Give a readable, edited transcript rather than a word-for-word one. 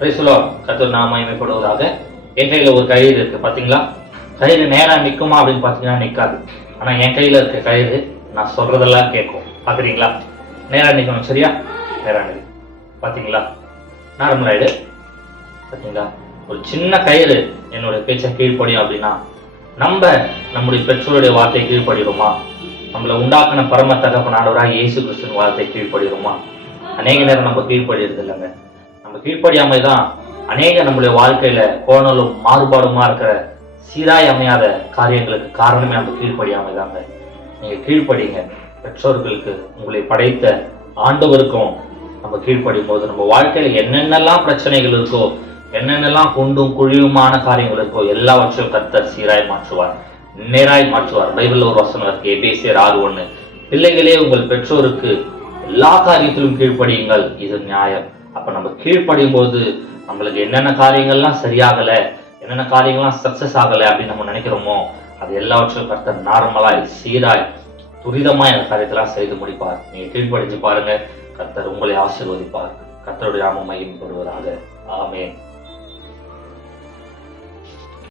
கர்த்தர் நாம மகிமைப்படுவதாக. என் கையில ஒரு கயிறு இருக்கு பாத்தீங்களா? கயிறு நேரா நிக்குமா அப்படின்னு பாத்தீங்கன்னா நிக்காது. ஆனா என் கையில இருக்க கயிறு நான் சொல்றதெல்லாம் கேட்கும். பாக்குறீங்களா? நேரா நிக்கணும், சரியா? நேரா நிற்கும். பாத்தீங்களா? நார்மல் ஆயிடு. பாத்தீங்களா? ஒரு சின்ன கயிறு என்னுடைய பேச்சை கீழ்ப்படியும் அப்படின்னா நம்முடைய பெற்றோருடைய வார்த்தை கீழ்ப்படுகிறோமா? நம்மளை உண்டாக்கின பரம தகப்பனானவராக இயேசு கிறிஸ்துவின் வார்த்தை கீழ்ப்படுகிறோமா? அநேக நேரம் நம்ம கீழ்ப்படுகிறது இல்லைங்க. நம்ம கீழ்ப்படியாமை தான் அநேக நம்முடைய வாழ்க்கையில கோணலும் மாறுபாடுமா இருக்கிற சீராய் அமையாத காரியங்களுக்கு காரணமே நம்ம கீழ்ப்படியாமை தாங்க. நீங்க கீழ்ப்படிங்க. பெற்றோர்களுக்கு உங்களை படைத்த ஆண்டவருக்கும் நம்ம கீழ்ப்படியும் போது நம்ம வாழ்க்கையில என்னென்னலாம் பிரச்சனைகள் இருக்கோ, என்னென்னலாம் குண்டும் குழியுமான காரியங்கள் இருக்கோ எல்லாவற்றையும் கர்த்தர் சீராய் மாற்றுவார், நேராய் மாற்றுவார். பைபிள்ல ஒரு வசனம் இருக்கு, எபேசியர் 6:1. பிள்ளைகளே உங்கள் பெற்றோருக்கு எல்லா காரியத்திலும் கீழ்ப்படியுங்கள், இது நியாயம். அப்ப நம்ம கீழ்ப்படியும் போது நம்மளுக்கு என்னென்ன காரியங்கள்லாம் சரியாகல, என்னென்ன காரியங்கள்லாம் சக்சஸ் ஆகலை அப்படின்னு நம்ம நினைக்கிறோமோ அது எல்லாவற்றையும் கர்த்தர் நார்மலாய் சீராய் துரிதமா இந்த காரியத்தெல்லாம் செய்து முடிப்பார். நீங்க கீழ்ப்படிஞ்சு பாருங்க, கர்த்தர் உங்களை ஆசீர்வதிப்பார். கர்த்தருடைய நாமம் மகிமைப்படுவதாக. ஆமென்.